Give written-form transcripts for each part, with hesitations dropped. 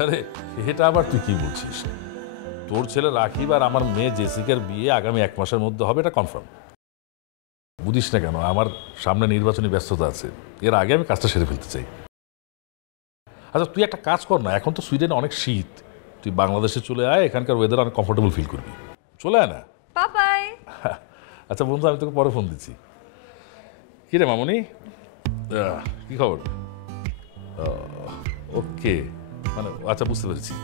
আরে এটা আবার তুই কি বলছিস? তোর ছেলে রাকিব আর আমার মেয়ে জেসিকার বিয়ে আগামী 1 মাসের মধ্যে হবে, এটা কনফার্ম। বুঝিস না কেন, আমার সামনে নির্বাচনী ব্যস্ততা আছে, এর আগে আমি কাজটা সেরে ফেলতে চাই। আচ্ছা তুই একটা কাজ কর না, এখন তো সুইডেনে অনেক শীত, তুই বাংলাদেশে চলে আয়, এখানকার ওয়েদার অনেক কমফোর্টেবল ফিল করবি। চলে আয় না। বাবাই। আচ্ছা বন্ধু, আমি তোকে পরে ফোন দিচ্ছি। কি রে মামনি, কি খবর? ওকে, মানে আচ্ছা বুঝতে পেরেছি,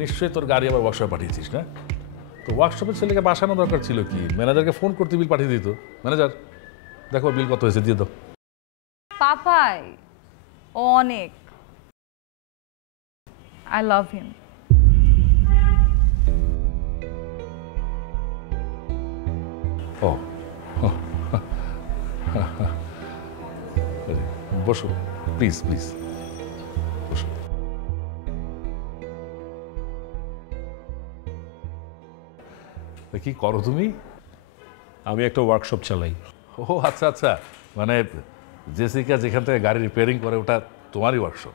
নিশ্চয়ই তোর গাড়ি আবার ওয়ার্কশপে পাঠিয়েছিস না? তো ওয়ার্কশপের ছেলেকে বাসানো দরকার ছিল কি, ম্যানেজারকে ফোন করতে বিল পাঠিয়ে দিত। ম্যানেজার দেখো বিল কত হয়েছে, দিয়ে দাও। পাপাই অনেক, আই লাভ হিম। ও বসো প্লিজ প্লিজ বসো। কি করো তুমি? আমি একটা ওয়ার্কশপ চালাই। ও আচ্ছা আচ্ছা, মানে জেসিকা যেখান থেকে গাড়ি রিপেয়ারিং করে ওটা তোমারই ওয়ার্কশপ?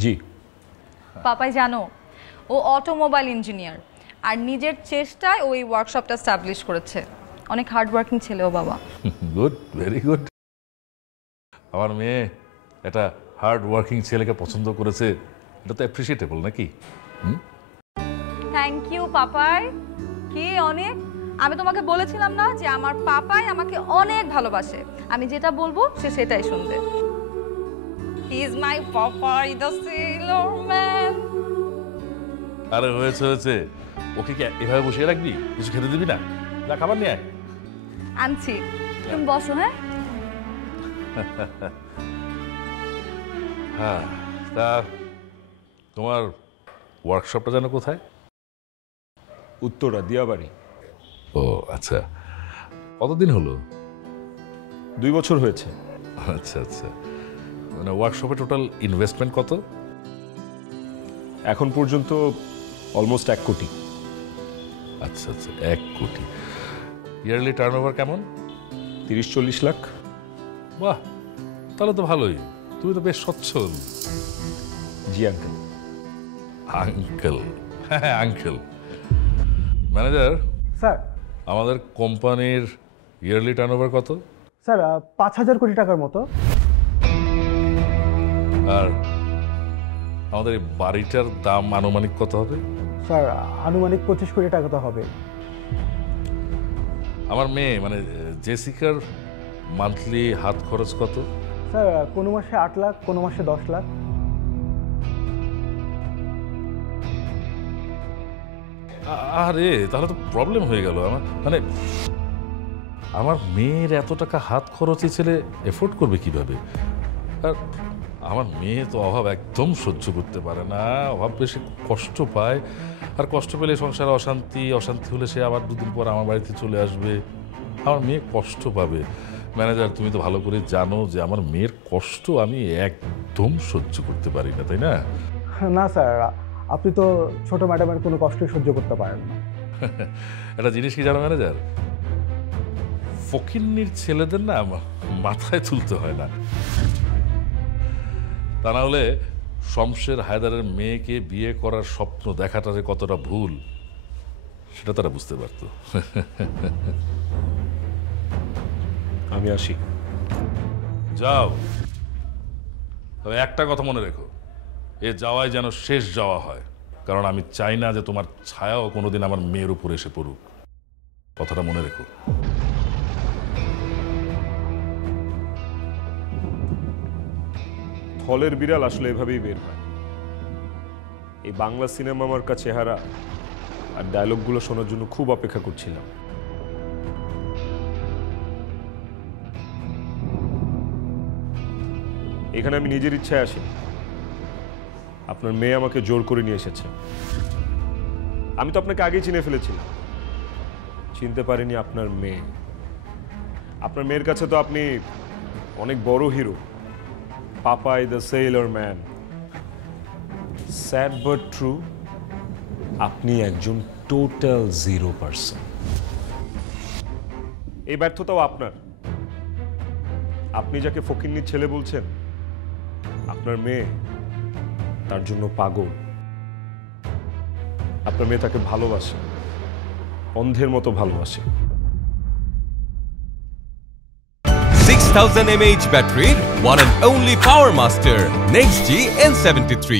জি। পাপাই জানো, ও অটোমোবাইল ইঞ্জিনিয়ার, আর নিজের চেষ্টায় ওই ওয়ার্কশপটা স্টাবলিশ করেছে। অনেক হার্ড ওয়ার্কিং ছেলে ও বাবা। Good, very good. আমার মেয়ে একটা হার্ড ওয়ার্কিং ছেলেকে পছন্দ করেছে, এটা তো অ্যাপ্রিসিয়েটেবল নাকি? Thank you Papai. কি অনেক, আমি তোমাকে বলেছিলাম না যে আমার পাপাই আমাকে অনেক ভালোবাসে, আমি যেটা বলবো সে সেটাই শুনবে। He is my Popeye the sailor man. আরে হয়েছে হয়েছে, ওকে কি এভাবে বসিয়ে রাখবি? কিছু খেতে দিবি না? যা খাবার নিয়ে আয়। আনছি, তুমি বসো। হ্যাঁ হ্যাঁ, তা তোমার ওয়ার্কশপটা যেন কোথায়? উত্তরা, দিয়াবাড়ি। ও আচ্ছা, কতদিন হলো? 2 বছর হয়েছে। আচ্ছা আচ্ছা, মানে ওয়ার্কশপে টোটাল ইনভেস্টমেন্ট কত? এখন পর্যন্ত অলমোস্ট 1 কোটি। আচ্ছা আচ্ছা, 1 কোটি। ইয়ারলি টার্নওভার কেমন? 30-40 লাখ। বাহ, তাহলে তো ভালোই, তুমি তো বেশ সচ্ছল। জি আঙ্কেল। আঙ্কেল? হ্যাঁ আঙ্কেল। Manager sir. আমাদের কোম্পানির ইয়ারলি টার্নওভার কত? স্যার 5,000 কোটি টাকার মতো। আর আমাদের এই বাড়িটার দাম আনুমানিক কত হবে? স্যার আনুমানিক 25 কোটি টাকা তো হবে। আমার মেয়ে মানে জেসিকার মান্থলি হাত খরচ কত? স্যার কোনো মাসে 8 লাখ, কোনো মাসে 10 লাখ। আরে তাহলে তো প্রবলেম হয়ে গেল। আমার মানে আমার মেয়ের এত টাকা হাত খরচে ছেলে এফোর্ড করবে কিভাবে? আর আমার মেয়ে তো অভাব একদম সহ্য করতে পারে না, অভাব বেশি কষ্ট পায়, আর কষ্ট পেলে সংসারে অশান্তি, অশান্তি হলে সে আবার 2 দিন পর আমার বাড়িতে চলে আসবে, আমার মেয়ে কষ্ট পাবে। ম্যানেজার তুমি তো ভালো করে জানো যে আমার মেয়ের কষ্ট আমি একদম সহ্য করতে পারি না, তাই না? না স্যার, আপনি তো ছোট ম্যাডামের কোনো কষ্টই সহ্য করতে পারেন না। একটা জিনিস কি জানো ম্যানেজার, ফকিন্নির ছেলেদের না মাথায় তুলতে হয় না, তা না হলে শমশের হায়দারের মেয়েকে বিয়ে করার স্বপ্ন দেখাটা যে কতটা ভুল সেটা তারা বুঝতে পারতো। আমি আসি। যাও, তবে একটা কথা মনে রেখো, এ যাওয়াই যেন শেষ যাওয়া হয়, কারণ আমি চাই না যে তোমার ছায়াও কোনোদিন আমার মেয়ের উপর এসে পড়ুক। কথাটা মনে রেখো। থলের বিড়াল আসলে এভাবেই বের হয়। এই বাংলা সিনেমা মার্কা চেহারা আর ডায়লগগুলো শোনার জন্য খুব অপেক্ষা করছিলাম। এখানে আমি নিজের ইচ্ছায় আসি, আপনার মেয়ে আমাকে জোর করে নিয়ে এসেছে। আমি তো আপনাকে আগেই চিনে ফেলেছিলাম, চিনতে পারিনি আপনার মেয়ে। আপনার মেয়ের কাছে তো আপনি অনেক বড় hero, Popeye the sailor man. Sad but true, আপনি একজন টোটাল 0%। এই ব্যর্থতাও আপনার। আপনি যাকে ফকিন্নির ছেলে বলছেন, আপনার মেয়ে তার জন্য পাগল। আপনার মেয়ে তাকে ভালোবাসে, অন্ধের মতো ভালোবাসে। 6000 mAh battery, one and only Power Master, Next G N73.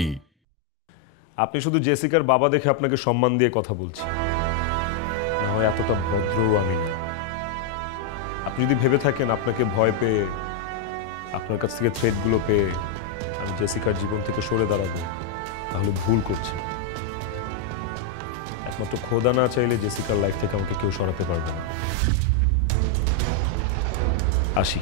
আপনি শুধু জেসিকার বাবা দেখে আপনাকে সম্মান দিয়ে কথা বলছি, না হয় এতটা ভদ্রও আমি না। আপনি যদি ভেবে থাকেন আপনাকে ভয় পেয়ে, আপনার কাছ থেকে থ্রেটগুলো পেয়ে আমি জেসিকার জীবন থেকে সরে দাঁড়াবো, তাহলে ভুল করছি। একমাত্র খোদা না চাইলে জেসিকার লাইফ থেকে আমাকে কেউ সরাতে পারবে না। আসি।